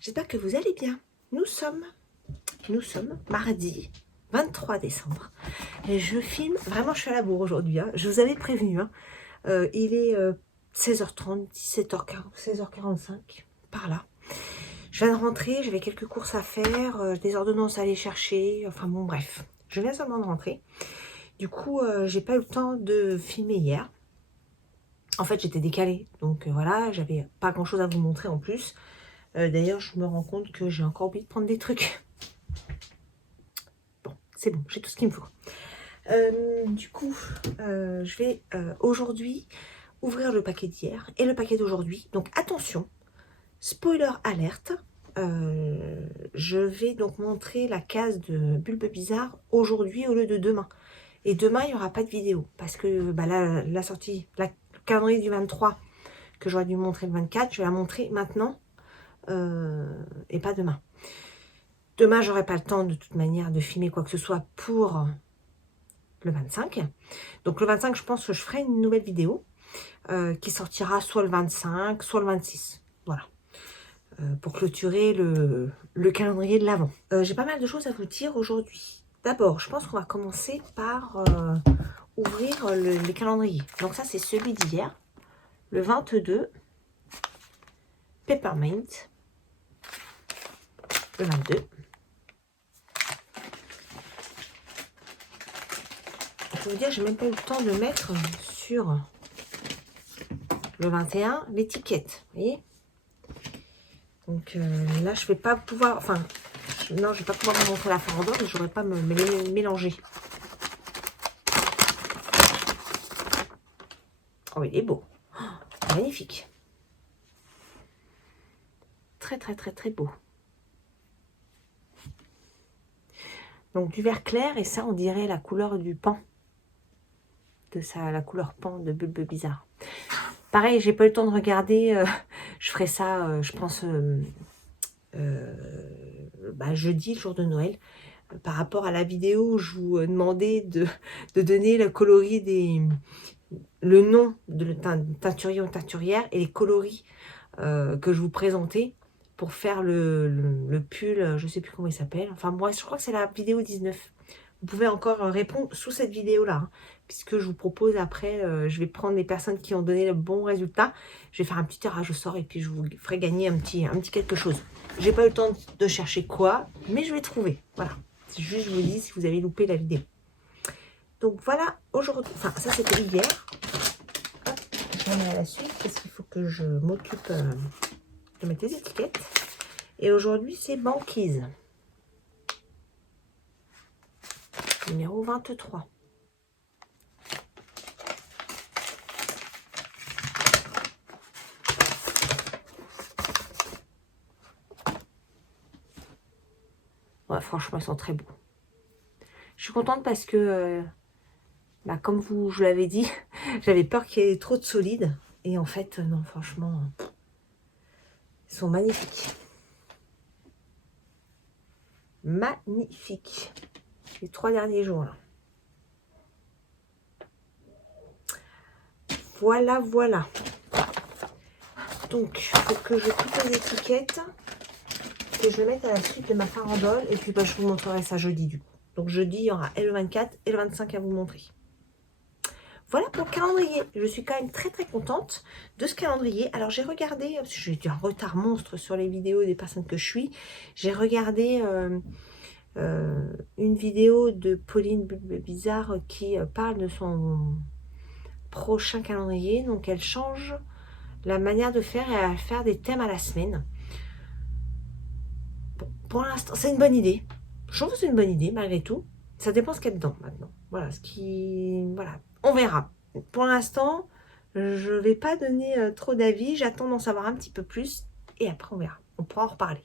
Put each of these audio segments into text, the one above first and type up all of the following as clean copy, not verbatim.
J'espère que vous allez bien. Nous sommes mardi 23 décembre. Et je filme, vraiment je suis à la bourre aujourd'hui. Hein. Je vous avais prévenu. Hein. Il est 16h30, 17h40, 16h45, par là. Je viens de rentrer, j'avais quelques courses à faire, des ordonnances à aller chercher. Enfin bon, bref. Je viens seulement de rentrer. Du coup, j'ai pas eu le temps de filmer hier. En fait, j'étais décalée. Donc voilà, j'avais pas grand chose à vous montrer en plus. D'ailleurs, je me rends compte que j'ai encore oublié de prendre des trucs. Bon, c'est bon, j'ai tout ce qu'il me faut. Du coup, je vais aujourd'hui ouvrir le paquet d'hier et le paquet d'aujourd'hui. Donc attention, spoiler alerte. Je vais donc montrer la case de Bulbe Bizarre aujourd'hui au lieu de demain. Et demain, il n'y aura pas de vidéo. Parce que bah, la sortie, le calendrier du 23 que j'aurais dû montrer le 24, je vais la montrer maintenant et pas demain. Demain, j'aurai pas le temps de toute manière de filmer quoi que ce soit pour le 25. Donc le 25, je pense que je ferai une nouvelle vidéo qui sortira soit le 25, soit le 26. Voilà. Pour clôturer le calendrier de l'Avent. J'ai pas mal de choses à vous dire aujourd'hui. D'abord, je pense qu'on va commencer par ouvrir les calendriers. Donc ça, c'est celui d'hier, le 22, Peppermint, le 22. Je peux vous dire, j'ai même pas eu le temps de mettre sur le 21 l'étiquette. Vous voyez? Donc là, je vais pas pouvoir... Enfin, non, je vais pas pouvoir vous montrer la farandole et je n'aurais pas me mélanger. Oh, il est beau. Oh, magnifique. Très, très, très, très beau. Donc du vert clair et ça, on dirait la couleur du pan. La couleur pan de Bulbe Bizarre. Pareil, j'ai pas eu le temps de regarder. Je ferai ça, je pense, jeudi, le jour de Noël. Par rapport à la vidéo où je vous demandais de donner le coloris le nom de teinturier ou teinturière et les coloris que je vous présentais pour faire le pull, je sais plus comment il s'appelle. Enfin moi, je crois que c'est la vidéo 19. Vous pouvez encore répondre sous cette vidéo-là, hein, puisque je vous propose après, je vais prendre les personnes qui ont donné le bon résultat. Je vais faire un petit tirage au sort et puis je vous ferai gagner un petit quelque chose. J'ai pas eu le temps de chercher quoi, mais je vais trouver. Voilà. C'est juste, je vous dis, si vous avez loupé la vidéo. Donc voilà, aujourd'hui, enfin ça c'était hier. Hop, je remets à la suite parce qu'il faut que je m'occupe de mettre les étiquettes. Et aujourd'hui c'est Banquise. Numéro 23. Ouais, franchement, ils sont très beaux. Je suis contente parce que, comme je vous l'avais dit, j'avais peur qu'il y ait trop de solide. Et en fait, non, franchement, ils sont magnifiques. Magnifiques. Les 3 derniers jours, là. Voilà, voilà. Donc, il faut que je coupe les étiquettes, que je mette à la suite de ma farandole. Et puis, je vous montrerai ça jeudi, du coup. Donc, jeudi, il y aura et le 24 et le 25 à vous montrer. Voilà pour le calendrier. Je suis quand même très, très contente de ce calendrier. Alors, j'ai regardé, parce que j'ai eu un retard monstre sur les vidéos des personnes que je suis. J'ai regardé une vidéo de Pauline Bulbe Bizarre qui parle de son prochain calendrier. Donc, elle change la manière de faire et elle va faire des thèmes à la semaine. Bon, pour l'instant, c'est une bonne idée. Je trouve que c'est une bonne idée malgré tout. Ça dépend ce qu'il y a dedans maintenant. Voilà, voilà, on verra. Pour l'instant, je ne vais pas donner trop d'avis. J'attends d'en savoir un petit peu plus et après on verra. On pourra en reparler.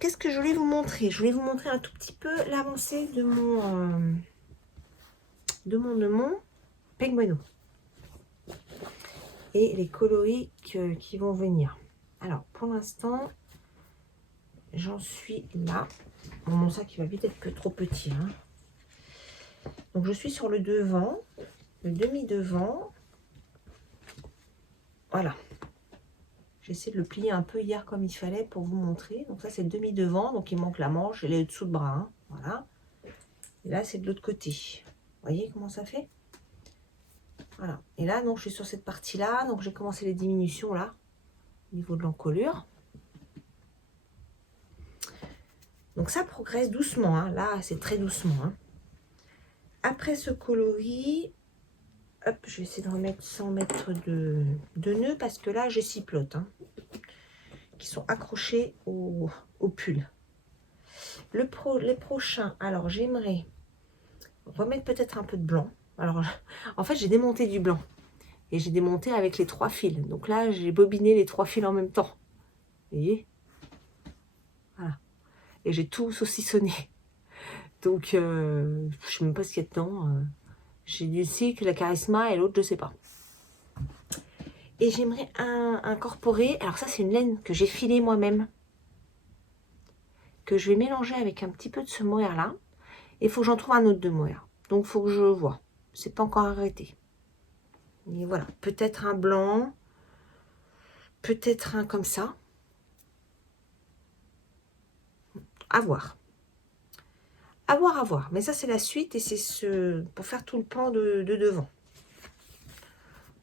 Qu'est-ce que je voulais vous montrer? Je voulais vous montrer un tout petit peu l'avancée de mon Pegmeno et les coloris qui vont venir. Alors, pour l'instant, j'en suis là. Bon, mon sac, il va vite être que trop petit. Hein. Donc, je suis sur le devant, le demi-devant. Voilà. J'ai essayé de le plier un peu hier comme il fallait pour vous montrer. Donc ça, c'est le demi-devant. Donc il manque la manche et les dessous de bras. Hein. Voilà. Et là, c'est de l'autre côté. Vous voyez comment ça fait? Voilà. Et là, donc, je suis sur cette partie-là. Donc j'ai commencé les diminutions là, au niveau de l'encolure. Donc ça progresse doucement. Hein. Là, c'est très doucement. Hein. Après ce coloris, hop, je vais essayer de remettre sans mettre de nœuds parce que là, j'ai 6 plots hein, qui sont accrochés au pull. Les prochains, alors j'aimerais remettre peut-être un peu de blanc. Alors, en fait, j'ai démonté du blanc et j'ai démonté avec les 3 fils. Donc là, j'ai bobiné les 3 fils en même temps. Vous voyez? Voilà. Et j'ai tout saucissonné. Donc, je sais même pas ce qu'il y a dedans. J'ai du cycle, la charisma et l'autre, je sais pas. Et j'aimerais incorporer, alors ça c'est une laine que j'ai filée moi-même, que je vais mélanger avec un petit peu de ce mohair là. Et il faut que j'en trouve un autre de mohair. Donc il faut que je vois. C'est pas encore arrêté. Et voilà, peut-être un blanc, peut-être un comme ça. À voir. À voir, à voir. Mais ça c'est la suite et c'est pour faire tout le pan de devant.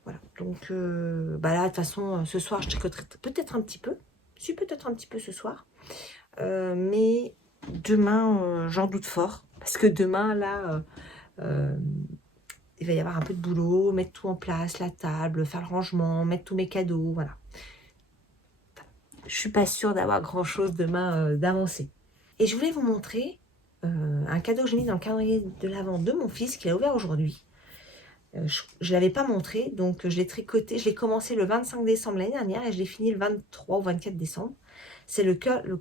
Voilà, donc bah là de toute façon ce soir je tricoterai peut-être un petit peu. Je suis peut-être un petit peu ce soir. Mais demain, j'en doute fort. Parce que demain, là, il va y avoir un peu de boulot, mettre tout en place, la table, faire le rangement, mettre tous mes cadeaux, voilà. Je suis pas sûre d'avoir grand-chose demain d'avancé. Et je voulais vous montrer un cadeau que j'ai mis dans le calendrier de l'Avent de mon fils, qu'il a ouvert aujourd'hui. Je ne l'avais pas montré, donc je l'ai tricoté. Je l'ai commencé le 25 décembre l'année dernière et je l'ai fini le 23 ou 24 décembre. C'est le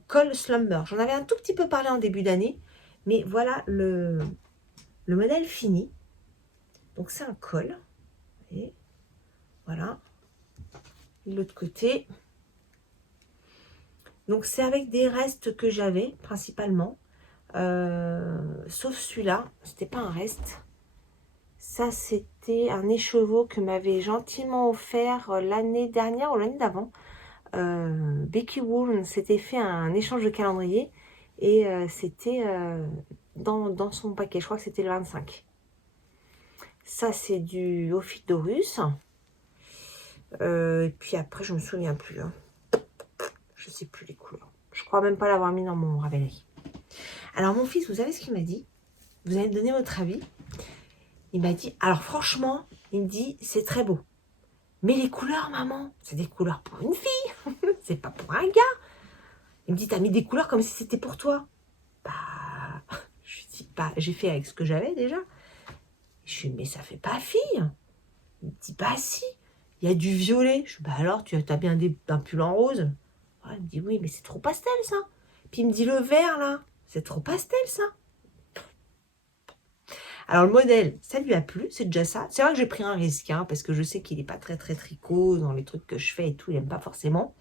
col Slumber. J'en avais un tout petit peu parlé en début d'année, mais voilà le modèle fini. Donc c'est un col. Et voilà. L'autre côté. Donc c'est avec des restes que j'avais principalement. Sauf celui-là, c'était pas un reste. Ça, c'était un écheveau que m'avait gentiment offert l'année dernière ou l'année d'avant. Becky Wool s'était fait un échange de calendrier et c'était dans son paquet. Je crois que c'était le 25. Ça, c'est du Ophidorus. Et puis après, je me souviens plus. Hein. Je sais plus les couleurs. Je crois même pas l'avoir mis dans mon Ravelry. Alors, mon fils, vous savez ce qu'il m'a dit? Vous allez me donner votre avis. Il m'a dit, alors franchement, il me dit, c'est très beau. Mais les couleurs, maman, c'est des couleurs pour une fille. C'est pas pour un gars. Il me dit, t'as mis des couleurs comme si c'était pour toi. Bah, je lui dis, bah, j'ai fait avec ce que j'avais déjà. Je lui dis, mais ça fait pas fille. Il me dit, bah si, il y a du violet. Je dis, bah alors, tu as bien un pull en rose. Ah, il me dit, oui, mais c'est trop pastel ça. Puis il me dit, le vert là, c'est trop pastel ça. Alors le modèle, ça lui a plu, c'est déjà ça. C'est vrai que j'ai pris un risque, hein, parce que je sais qu'il n'est pas très tricot dans les trucs que je fais et tout, il n'aime pas forcément.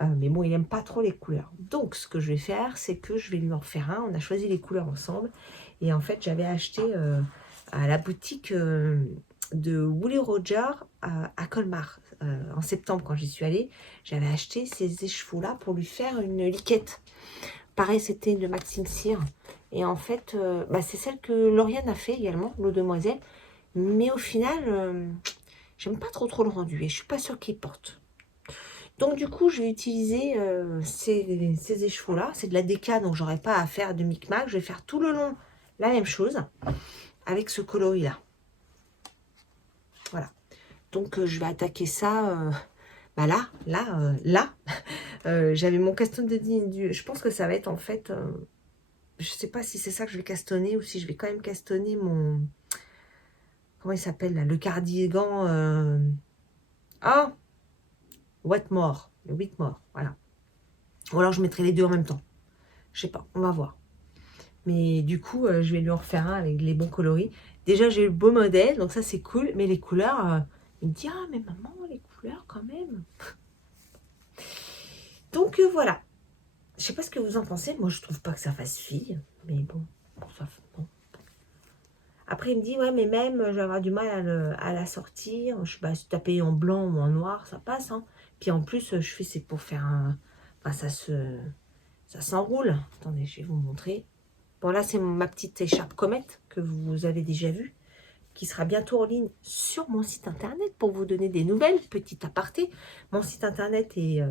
Mais bon, il n'aime pas trop les couleurs. Donc ce que je vais faire, c'est que je vais lui en faire un. On a choisi les couleurs ensemble. Et en fait, j'avais acheté à la boutique de Woolly Roger à Colmar. En septembre, quand j'y suis allée, j'avais acheté ces écheveaux-là pour lui faire une liquette. Pareil, c'était de Maxime Cyr. Et en fait, bah, c'est celle que Lauriane a fait également, l'eau demoiselle. Mais au final, j'aime pas trop le rendu et je suis pas sûre qu'il porte. Donc du coup, je vais utiliser ces écheveaux-là. C'est de la déca, donc j'aurai pas à faire de micmac. Je vais faire tout le long la même chose avec ce coloris-là. Voilà. Donc je vais attaquer ça bah là. J'avais mon caston de je pense que ça va être en fait... je sais pas si c'est ça que je vais castonner ou si je vais quand même castonner mon... Comment il s'appelle là? Le cardigan... Ah, Wetmore. Le Whitmore, voilà. Ou alors je mettrai les deux en même temps. Je sais pas, on va voir. Mais du coup, je vais lui en refaire un avec les bons coloris. Déjà, j'ai eu le beau modèle, donc ça c'est cool. Mais les couleurs, il me dit, ah mais maman, les couleurs quand même. Donc voilà. Je sais pas ce que vous en pensez. Moi, je trouve pas que ça fasse fille. Mais bon, bon. Après, il me dit, ouais, mais même, je vais avoir du mal à la sortir. Je sais pas, si tu as payé en blanc ou en noir, ça passe. Hein. Puis en plus, je fais, c'est pour faire un... Enfin, ça s'enroule. Attendez, je vais vous montrer. Bon, là, c'est ma petite écharpe comète que vous avez déjà vue, qui sera bientôt en ligne sur mon site internet pour vous donner des nouvelles. Petit aparté, mon site internet est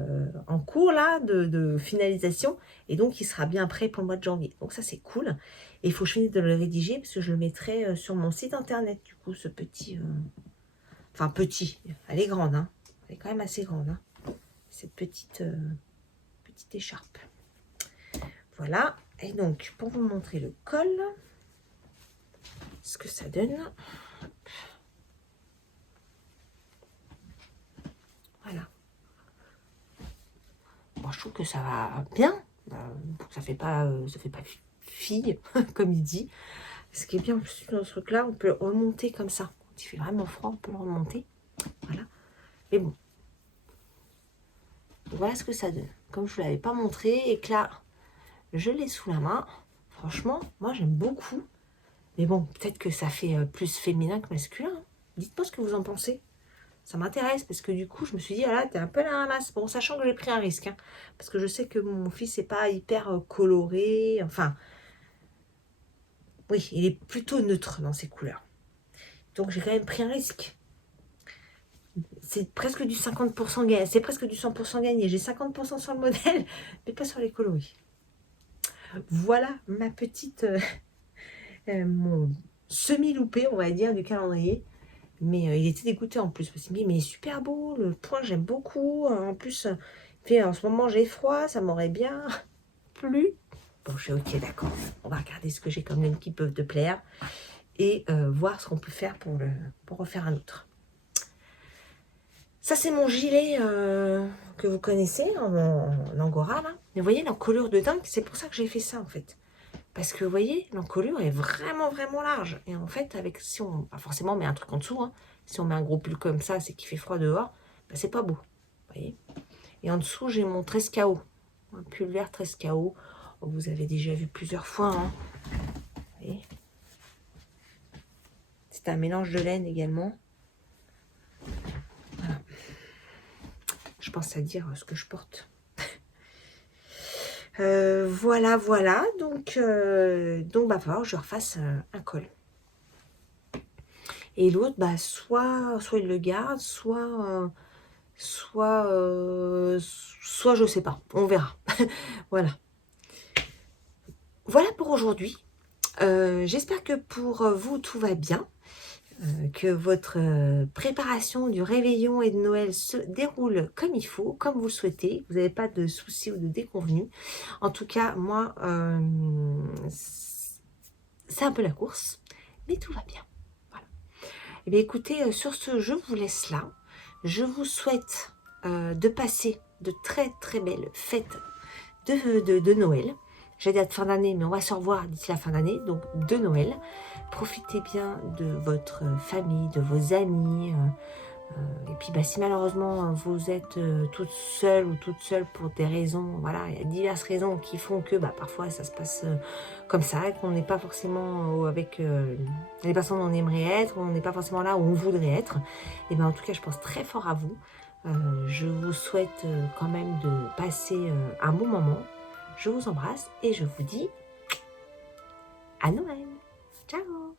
en cours là de finalisation et donc il sera bien prêt pour le mois de janvier. Donc ça c'est cool. Et il faut que je finisse de le rédiger parce que je le mettrai sur mon site internet. Du coup, ce petit, enfin petit, elle est grande, hein. Elle est quand même assez grande, hein, cette petite écharpe. Voilà. Et donc pour vous montrer le col, ce que ça donne. Voilà. Bon, je trouve que ça va bien. Ça fait pas fille, comme il dit. Ce qui est bien dans ce truc-là, on peut le remonter comme ça. Quand il fait vraiment froid, on peut le remonter. Voilà. Mais bon. Voilà ce que ça donne. Comme je ne vous l'avais pas montré et que là, je l'ai sous la main. Franchement, moi j'aime beaucoup. Mais bon, peut-être que ça fait plus féminin que masculin. Hein. Dites-moi ce que vous en pensez. Ça m'intéresse parce que du coup, je me suis dit, ah là, t'es un peu la ramasse. Bon, sachant que j'ai pris un risque. Hein, parce que je sais que mon fils n'est pas hyper coloré. Enfin, oui, il est plutôt neutre dans ses couleurs. Donc, j'ai quand même pris un risque. C'est presque du 50% gagné. C'est presque du 100% gagné. J'ai 50% sur le modèle, mais pas sur les coloris. Voilà ma petite... mon semi-loupé, on va dire, du calendrier. Mais il était dégoûté en plus. Parce qu'il me dit, mais il est super beau, le point, j'aime beaucoup. En plus, en ce moment, j'ai froid, ça m'aurait bien plu. Bon, je suis ok, d'accord. On va regarder ce que j'ai comme laine qui peuvent te plaire. Et voir ce qu'on peut faire pour refaire un autre. Ça, c'est mon gilet que vous connaissez en angora, là. Mais vous voyez, l'encolure de dingue, c'est pour ça que j'ai fait ça, en fait. Parce que, vous voyez, l'encolure est vraiment, vraiment large. Et en fait, avec si on... Pas forcément, on met un truc en dessous. Hein. Si on met un gros pull comme ça, c'est qu'il fait froid dehors. Ben, c'est pas beau. Vous voyez. Et en dessous, j'ai mon 13KO. Un pull vert 13KO. Vous avez déjà vu plusieurs fois. Hein. Vous voyez. C'est un mélange de laine également. Voilà. Je pense à dire ce que je porte. Voilà. Donc, va falloir que je refasse un col. Et l'autre, bah, soit il le garde, soit je sais pas. On verra. Voilà. Voilà pour aujourd'hui. J'espère que pour vous, tout va bien. Que votre préparation du réveillon et de Noël se déroule comme il faut, comme vous le souhaitez. Vous n'avez pas de soucis ou de déconvenus. En tout cas, moi, c'est un peu la course, mais tout va bien. Voilà. Et bien écoutez, sur ce, je vous laisse là. Je vous souhaite de passer de très très belles fêtes de Noël. J'allais dire de fin d'année, mais on va se revoir d'ici la fin d'année, donc de Noël. Profitez bien de votre famille, de vos amis. Et puis, bah, si malheureusement vous êtes toute seule ou toute seule pour des raisons, voilà, il y a diverses raisons qui font que bah, parfois ça se passe comme ça, et qu'on n'est pas forcément avec les personnes où on aimerait être, on n'est pas forcément là où on voudrait être. Et ben en tout cas, je pense très fort à vous. Je vous souhaite quand même de passer un bon moment. Je vous embrasse et je vous dis à Noël. Ciao!